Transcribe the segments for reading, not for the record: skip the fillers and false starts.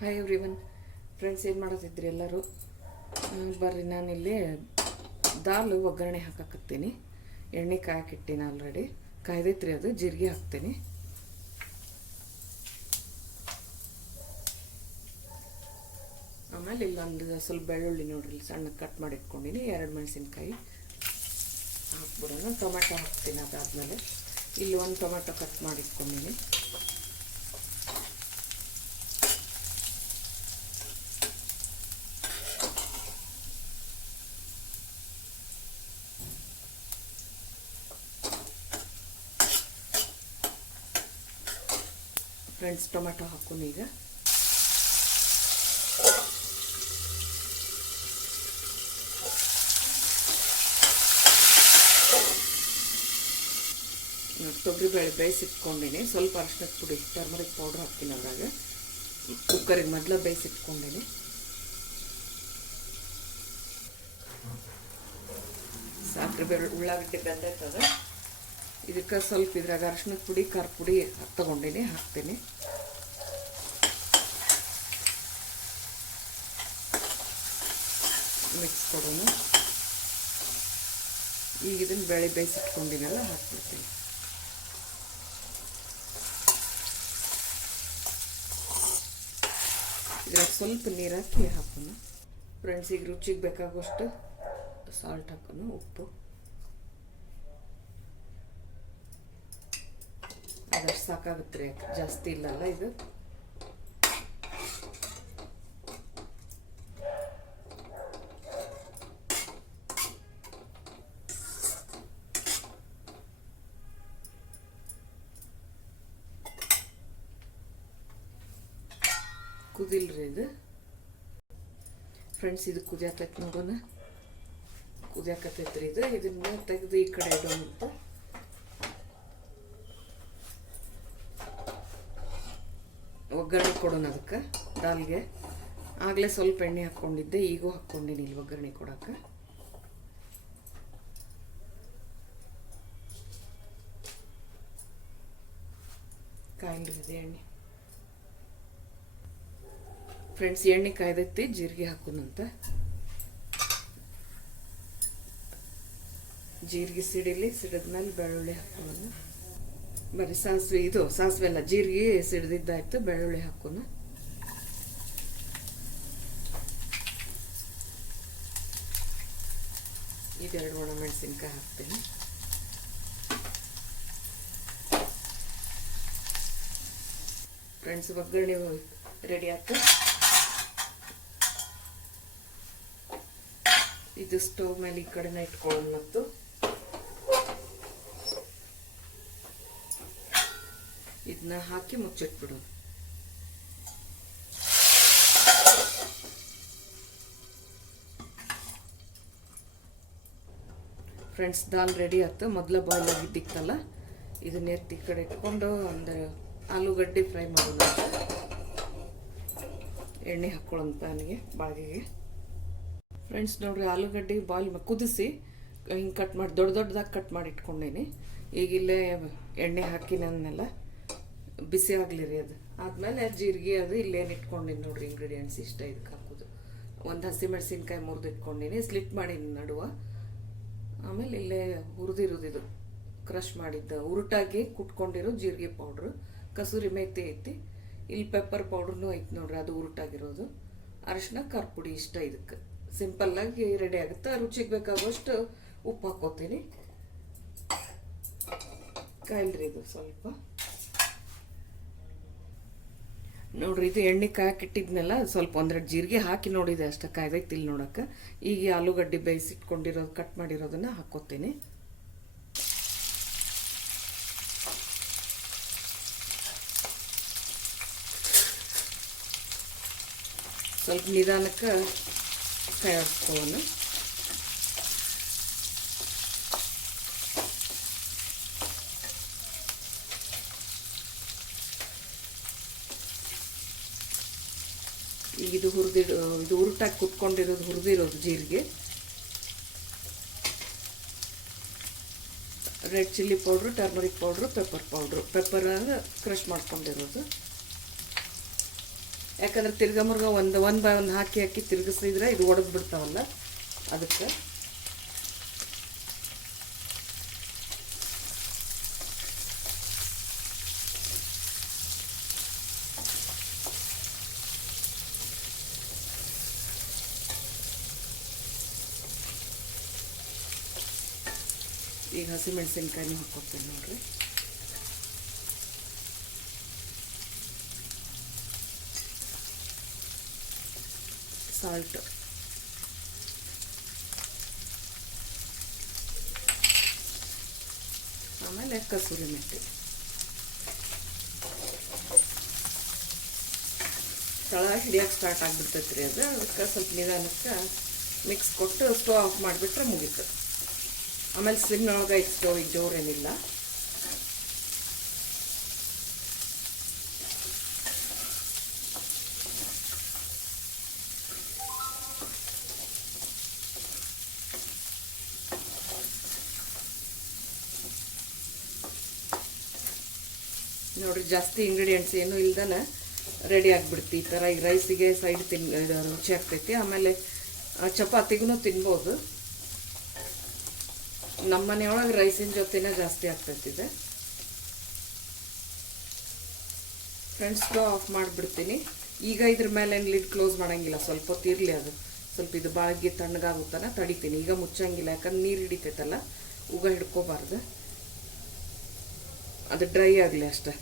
Hi everyone friends, ಏನು ಮಾಡೋದಿದ್ರಿ ಎಲ್ಲರೂ? ಬರ್ರಿ, ನಾನಿಲ್ಲಿ ದಾಲ್ ಒಗ್ಗರಣೆ ಹಾಕಕತ್ತೀನಿ. ಎಣ್ಣೆ ಕಾಯಕ್ಕಿಟ್ಟಿನಿ, ಆಲ್ರೆಡಿ ಕಾಯ್ದೈತ್ರಿ. ಅದು ಜೀರಿಗೆ ಹಾಕ್ತೀನಿ. ಆಮೇಲೆ ಇಲ್ಲೊಂದು ಸ್ವಲ್ಪ ಬೆಳ್ಳುಳ್ಳಿ ನೋಡ್ರಿ, ಸಣ್ಣ ಕಟ್ ಮಾಡಿ ಇಟ್ಕೊಂಡಿನಿ. 2 ಮೆಣಸಿನ್ಕಾಯಿ ಹಾಕ್ಬಿಡೋಣ. ಟೊಮೆಟೊ ಹಾಕ್ತೀನಿ. ಅದಾದಮೇಲೆ ಇಲ್ಲಿ ಒಂದು ಟೊಮೆಟೊ ಕಟ್ ಮಾಡಿ ಇಟ್ಕೊಂಡಿನಿ. ಫ್ರೆಂಡ್ಸ್, ಟೊಮೆಟೊ ಹಾಕೋಣ ಈಗ. ತೊಗರಿಬೇಳೆ ಬೇಯಿಸಿಟ್ಕೊಂಡಿನಿ. ಸ್ವಲ್ಪ ಅರಿಶಿನದ ಪುಡಿ, ಟರ್ಮರಿಕ್ ಪೌಡ್ರ್ ಹಾಕ್ತೀನಿ ಅದ್ರಾಗ. ಕುಕ್ಕರಿಗೆ ಮೊದಲ ಬೇಯಿಸಿಟ್ಕೊಂಡಿನಿ. ಸಾಕ್ರೆ ಬೇರೆ ಉಳ್ಳಾಗಡ್ಡಿ ಬೆಂದೈತದ. ಇದಕ್ಕೆ ಸ್ವಲ್ಪ ಇದ್ರಾಗ ಅರಿಶಿನದ ಪುಡಿ, ಖಾರ ಪುಡಿ ತಗೊಂಡಿನಿ, ಹಾಕ್ತೀನಿ. ಮಿಕ್ಸ್ ಕೊಡೋಣ. ಈಗ ಇದನ್ನು ಬೇಳೆ ಬೇಯಿಸಿಟ್ಕೊಂಡಿನೆಲ್ಲ ಹಾಕ್ಬಿಡ್ತೀನಿ. ಇದ್ರಾಗ ಸ್ವಲ್ಪ ನೀರು ಹಾಕಿ ಹಾಕೋಣ. ಫ್ರೆಂಡ್ಸ್, ಈಗ ರುಚಿಗೆ ಬೇಕಾಗುವಷ್ಟು ಸಾಲ್ಟ್ ಹಾಕೋಣ, ಉಪ್ಪು. ಅದಷ್ಟು ಸಾಕಾಗುತ್ತೆ ರೀ, ಜಾಸ್ತಿ ಇಲ್ಲಲ್ಲ ಇದು. ಕುದಿಲ್ರಿ ಇದು. ಫ್ರೆಂಡ್ಸ್, ಇದು ಕುದಿಯಾಕೈತೆ ನೋಡೋಣ. ಕುದಿಯಾಕತ್ತೈತ್ರಿ ಇದು. ಇದನ್ನ ತೆಗೆದು ಈ ಕಡೆ ಇಡೋಣ. ಒಗ್ಗರಣೆ ಕೊಡೋಣ ಅದಕ್ಕೆ, ದಾಲ್ಗೆ. ಆಗಲೇ ಸ್ವಲ್ಪ ಎಣ್ಣೆ ಹಾಕ್ಕೊಂಡಿದ್ದೆ, ಈಗೂ ಹಾಕ್ಕೊಂಡಿನಿ ಇಲ್ಲಿ ಒಗ್ಗರಣೆ ಕೊಡೋಕೆ. ಕಾಯಿಲ್ರಿದೆ ಎಣ್ಣೆ. ಫ್ರೆಂಡ್ಸ್, ಎಣ್ಣೆ ಕಾಯ್ದೈತಿ, ಜೀರಿಗೆ ಹಾಕೋಣಂತ. ಜೀರಿಗೆ ಸಿಡಿಲಿ, ಸಿಡಿದ್ಮೇಲೆ ಬೆಳ್ಳುಳ್ಳಿ ಹಾಕೋಣ. ಬರೀ ಸಾಸಿವೆ ಎಲ್ಲ, ಜೀರಿಗೆ ಸಿಡಿದಿದ್ದಾಯ್ತು. ಬೆಳ್ಳುಳ್ಳಿ ಹಾಕೋಣ. ಇದೆರಡು ಒಣಮೆಣಸಿನ್ಕಾಯಿ ಹಾಕ್ತೀನಿ. ಫ್ರೆಂಡ್ಸ್, ಒಗ್ಗರಣೆ ರೆಡಿ ಆಯ್ತು. ಇದು ಸ್ಟವ್ ಮೇಲೆ ಈ ಕಡೆನ ಇಟ್ಕೊಳ್ಳೋಣ. ಮತ್ತು ಇದನ್ನ ಹಾಕಿ ಮುಚ್ಚಿಟ್ಬಿಡೋದು. ಫ್ರೆಂಡ್ಸ್, ದಾಲ್ ರೆಡಿ ಆಯ್ತು. ಮೊದಲ ಬಾಯ್ಲ್ ಆಗಿದ್ದಿತ್ತಲ್ಲ, ಇದನ್ನ ಎತ್ತಿ ಈ ಕಡೆ ಇಟ್ಕೊಂಡು ಒಂದು ಆಲೂಗಡ್ಡೆ ಫ್ರೈ ಮಾಡೋಣ. ಎಣ್ಣೆ ಹಾಕೊಳ್ಳೋಣ ಪ್ಯಾನ್ಗೆ, ಬಾಳಿಗೆಗೆ. ಫ್ರೆಂಡ್ಸ್, ನೋಡ್ರಿ, ಆಲೂಗಡ್ಡೆ ಬಾಯ್ಲ್ ಕುದಿಸಿ ಹಿಂಗೆ ಕಟ್ ಮಾಡಿ ದೊಡ್ಡದಾಗಿ ಕಟ್ ಮಾಡಿ ಇಟ್ಕೊಂಡೇನಿ. ಈಗ ಇಲ್ಲೇ ಎಣ್ಣೆ ಹಾಕಿ ನನ್ನೆಲ್ಲ ಬಿಸಿ ಆಗಲಿ ಅದು. ಆದಮೇಲೆ ಜೀರಿಗೆ ಅದು ಇಲ್ಲೇನು ಇಟ್ಕೊಂಡಿನಿ ನೋಡ್ರಿ. ಇಂಗ್ರೀಡಿಯೆಂಟ್ಸ್ ಇಷ್ಟ. ಇದಕ್ಕೆ ಹಾಕೋದು ಒಂದು ಹಸಿಮೆಣಸಿನ್ಕಾಯಿ ಮುರಿದು ಇಟ್ಕೊಂಡಿನಿ, ಸ್ಲಿಟ್ ಮಾಡೀನಿ ನಡುವ. ಆಮೇಲೆ ಇಲ್ಲೇ ಹುರಿದಿರೋದು, ಕ್ರಷ್ ಮಾಡಿದ್ದ ಉರುಟಾಗಿ ಕುಟ್ಕೊಂಡಿರೋ ಜೀರಿಗೆ ಪೌಡ್ರು. ಕಸೂರಿ ಮೇಥಿ ಐತಿ. ಇಲ್ಲಿ ಪೆಪ್ಪರ್ ಪೌಡ್ರೂ ಐತಿ ನೋಡ್ರಿ, ಅದು ಉರುಟಾಗಿರೋದು. ಅರಿಶಿನ, ಖಾರ ಪುಡಿ ಇಷ್ಟ. ಇದಕ್ಕೆ ಸಿಂಪಲ್ಲಾಗಿ ರೆಡಿ ಆಗುತ್ತೆ. ರುಚಿಗೆ ಬೇಕಾಗುವಷ್ಟು ಉಪ್ಪು ಹಾಕೋತೀನಿ. ಕಾಯಿಲ್ರಿ ಇದು ಸ್ವಲ್ಪ. ನೋಡ್ರಿ, ಇದು ಎಣ್ಣೆ ಕಾಯಕ್ಕಿಟ್ಟಿದ್ನೆಲ್ಲ ಸ್ವಲ್ಪ ಒಂದೆರಡು ಜೀರಿಗೆ ಹಾಕಿ ನೋಡಿದೆ ಅಷ್ಟೇ. ಕಾಯ್ದೈತಿ ಇಲ್ಲಿ ನೋಡಕ್ಕೆ. ಈಗ ಆಲೂಗಡ್ಡೆ ಬೇಯಿಸಿಟ್ಕೊಂಡಿರೋದು, ಕಟ್ ಮಾಡಿರೋದನ್ನ ಹಾಕೋತೀನಿ. ಸ್ವಲ್ಪ ನಿಧಾನಕ್ಕೆ ಕೈ ಆಡಿಸ್ಕೊಳ್ಳೋಣ. ಈಗ ಇದು ಉರುಟಾಗಿ ಕುಟ್ಕೊಂಡಿರೋದು, ಹುರಿದಿರೋದು ಜೀರಿಗೆ. Red chilli powder, turmeric powder, pepper powder. Pepper crush ಮಾಡ್ಕೊಂಡಿರೋದು. ಯಾಕಂದ್ರೆ ತಿರ್ಗಾ ಮುರ್ಗ ಒಂದು ಬೈ ಒಂದು ಹಾಕಿ ತಿರ್ಗಿಸಿದ್ರೆ ಇದು ಒಡೆದು ಬಿಡ್ತಾವಲ್ಲ, ಅದಕ್ಕೆ. ಈಗ ಹಸಿಮೆಣಸಿನ್ಕಾಯಿನೂ ಹಾಕ್ಕೊಡ್ತೀನಿ ನೋಡ್ರಿ. ಸಾಲ್ಟ್, ಆಮೇಲೆ ಕಸೂರಿ ಮೆಥಿ. ತಳ ಹಿಡಿಯೋಕೆ ಸ್ಟಾರ್ಟ್ ಆಗಿಬಿಡ್ತೈತೆ ರೀ ಅದು. ಅದಕ್ಕೆ ಸ್ವಲ್ಪ ನಿಧಾನಕ್ಕೆ ಮಿಕ್ಸ್ ಕೊಟ್ಟು ಸ್ಟವ್ ಆಫ್ ಮಾಡಿಬಿಟ್ರೆ ಮುಗೀತು. ಆಮೇಲೆ ಸಿಮ್ನೊಳಗೆ ಐತೆ ಸ್ಟವ್, ಈಗ ಜೋರೇನಿಲ್ಲ. ನೋಡ್ರಿ, ಜಾಸ್ತಿ ಇಂಗ್ರೀಡಿಯೆಂಟ್ಸ್ ಏನು ಇಲ್ದನ ರೆಡಿ ಆಗಿಬಿಡ್ತಿ ಈ ಥರ. ಈಗ ರೈಸಿಗೆ ಸೈಡ್ ರುಚಿ ಆಗ್ತೈತಿ. ಆಮೇಲೆ ಚಪಾತಿಗೂ ತಿನ್ಬೋದು. ನಮ್ಮ ಮನೆಯೊಳಗೆ ರೈಸಿನ ಜೊತೆನೇ ಜಾಸ್ತಿ ಆಗ್ತೈತಿದೆ. ಫ್ರೆಂಡ್ಸ್, ಸ್ಟವ್ ಆಫ್ ಮಾಡಿಬಿಡ್ತೀನಿ. ಈಗ ಇದ್ರ ಮೇಲೆ ಏನು ಲಿಡ್ ಕ್ಲೋಸ್ ಮಾಡೋಂಗಿಲ್ಲ, ಸ್ವಲ್ಪ ಹೊತ್ತು ಇರಲಿ ಅದು. ಸ್ವಲ್ಪ ಇದು ಬಾಳಿಗೆ ತಣ್ಣಗಾಗುತ್ತಾನ ತಡಿತೀನಿ. ಈಗ ಮುಚ್ಚಂಗಿಲ್ಲ, ಯಾಕಂದ್ರೆ ನೀರು ಹಿಡಿತೈತಲ್ಲ, ಉಗ ಹಿಡ್ಕೋಬಾರ್ದು. ಅದು ಡ್ರೈ ಆಗಲಿ ಅಷ್ಟೆ.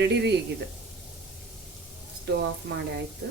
ರೆಡಿ ರೀ ಈಗಿದೆ. ಸ್ಟವ್ ಆಫ್ ಮಾಡಿ ಆಯಿತು.